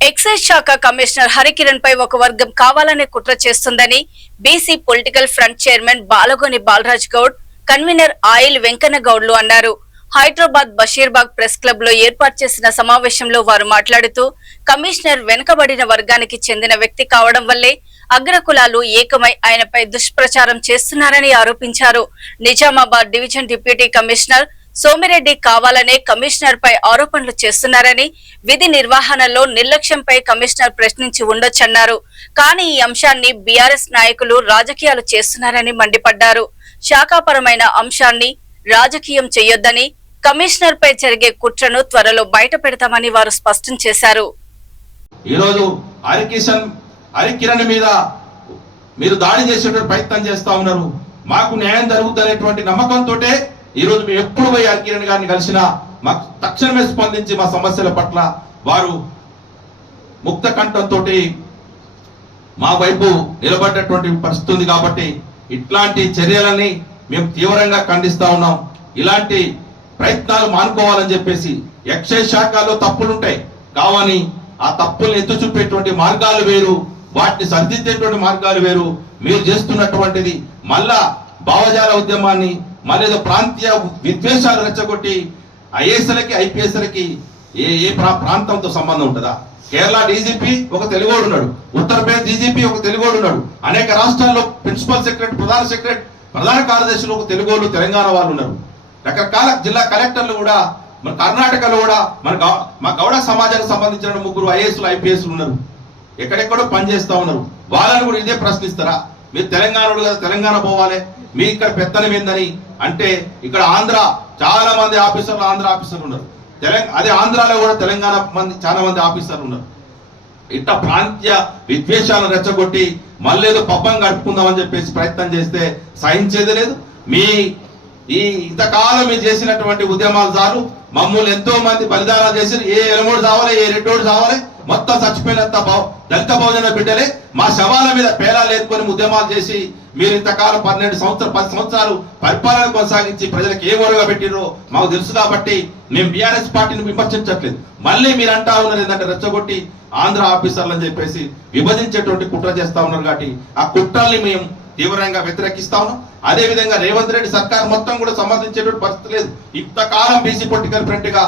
Excise శాఖ commissioner Harikiran పై ఒక వర్గం కావాలనే కుట్ర చేస్తుందని BC political front chairman Balagoni Balaraj Goud, convener Ayil Venkanna గౌడ్లు అన్నారు. హైదరాబాద్ బషీర్బాగ్ ప్రెస్ క్లబ్ లో ఏర్పాటు చేసిన సమావేశంలో వారు మాట్లాడుతూ, కమిషనర్ వెనుకబడిన వర్గానికి చెందిన వ్యక్తి కావడం వల్లే అగ్రకులాలు ఏకమై ఆయనపై దుష్ప్రచారం చేస్తున్నారని ఆరోపించారు. Nizamabad division deputy commissioner Somireddy కావాలనే కమిషనర్ పై ఆరోపణలు చేస్తున్నారని, విధి నిర్వహణలో నిర్లక్ష్యంపై కమిషనర్ ప్రశ్నించి ఉండొచ్చన్నారు. కానీ ఈ అంశాన్ని బీఆర్ఎస్ నాయకులు రాజకీయాలు చేస్తున్నారని మండిపడ్డారు. శాఖాపరమైన అంశాన్ని రాజకీయం చేయొద్దని, కమిషనర్ పై జరిగే కుట్రను త్వరలో బయట పెడతామని వారు స్పష్టం చేశారు. ఈరోజు హరికిరణ్ మీద మీరు దాడి చేసేటువంటి ప్రయత్నం చేస్తా ఉన్నారు. మాకు న్యాయం జరుగుతుందనేటువంటి నమ్మకంతో ఈరోజు మేము ఎప్పుడు పోయి హరికిరణ్ గారిని కలిసినా మాకు తక్షణమే స్పందించి మా సమస్యల పట్ల వారు ముక్త కంఠంతో మా వైపు నిలబడ్డటువంటి పరిస్థితి ఉంది. కాబట్టి ఇట్లాంటి చర్యలని మేము తీవ్రంగా ఖండిస్తా ఉన్నాం. ఇలాంటి ప్రయత్నాలు మానుకోవాలని చెప్పేసి, ఎక్సైజ్ శాఖలో తప్పులుంటాయి కావని ఆ తప్పుల్ని ఎత్తు చూపేటువంటి మార్గాలు వేరు, వాటిని సరిదిద్దేటువంటి మార్గాలు వేరు. మీరు చేస్తున్నటువంటిది మళ్ళా భావజాల ఉద్యమాన్ని, మళ్ళీ ప్రాంతీయ విద్వేషాలు రెచ్చగొట్టి ఐఏఎస్లకి ఐపీఎస్లకి ఏ ప్రాంతంతో సంబంధం ఉంటుందా? కేరళ డీజీపీ ఒక తెలుగోడు ఉన్నాడు, ఉత్తరప్రదేశ్ డీజీపీ ఒక తెలుగోడు ఉన్నాడు, అనేక రాష్ట్రాల్లో ప్రిన్సిపల్ సెక్రటరీ, ప్రధాన కార్యదర్శులు ఒక తెలుగోళ్ళు, తెలంగాణ వాళ్ళు ఉన్నారు, రకరకాల జిల్లా కలెక్టర్లు కూడా, మన కర్ణాటకలో కూడా మా గౌడ సమాజానికి సంబంధించిన 3 ఐఏఎస్లు ఐపీఎస్లు ఉన్నారు, ఎక్కడెక్కడో పనిచేస్తా ఉన్నారు. వాళ్ళని కూడా ఇదే ప్రశ్నిస్తారా? మీరు తెలంగాణలో కదా, తెలంగాణ పోవాలి, మీ ఇక్కడ పెత్తనం ఏందని అంటే, ఇక్కడ ఆంధ్ర చాలా మంది ఆఫీసర్లు, ఆంధ్ర ఆఫీసర్లు ఉన్నారు, అదే ఆంధ్రాలో కూడా తెలంగాణ చాలా మంది ఆఫీసర్లు ఉన్నారు. ఇట్లా ప్రాంతీయ విద్వేషాలను రెచ్చగొట్టి మళ్ళీ ఏదో పబ్బం గడుపుకుందామని చెప్పేసి ప్రయత్నం చేస్తే సహించేది లేదు. ఇంతకాలం మీరు చేసినటువంటి ఉద్యమాలు చాలు. మమ్మల్ని ఎంతో మంది బలిదానాలు చేసి, ఏ ఎలమోడు చావాలి, ఏ రెడ్డోడు చావాలి, మొత్తం చచ్చిపోయినంత దళిత బహుజన బిడ్డలే మా శవాల మీద పేలాలు ఎత్తుకొని ఉద్యమాలు చేసి మీరు ఇంతకాలం 10 సంవత్సరాలు పరిపాలన కొనసాగించి ప్రజలకు ఏ ఓరుగా పెట్టిరో మాకు తెలుసు. కాబట్టి మేము బీఆర్ఎస్ పార్టీని విమర్శించట్లేదు. మళ్ళీ మీరు అంటా ఉన్నారు ఏంటంటే రెచ్చగొట్టి ఆంధ్ర ఆఫీసర్లు అని చెప్పేసి విభజించేటువంటి కుట్ర చేస్తా ఉన్నారు. కాబట్టి ఆ కుట్రల్ని మేము తీవ్రంగా వ్యతిరేకిస్తా ఉన్నాం. అదే విధంగా రేవంత్ రెడ్డి సర్కార్ మొత్తం కూడా సమర్థించేటువంటి పరిస్థితి లేదు. ఇంతకాలం బీసీ పొలిటికల్ ఫ్రంట్ గా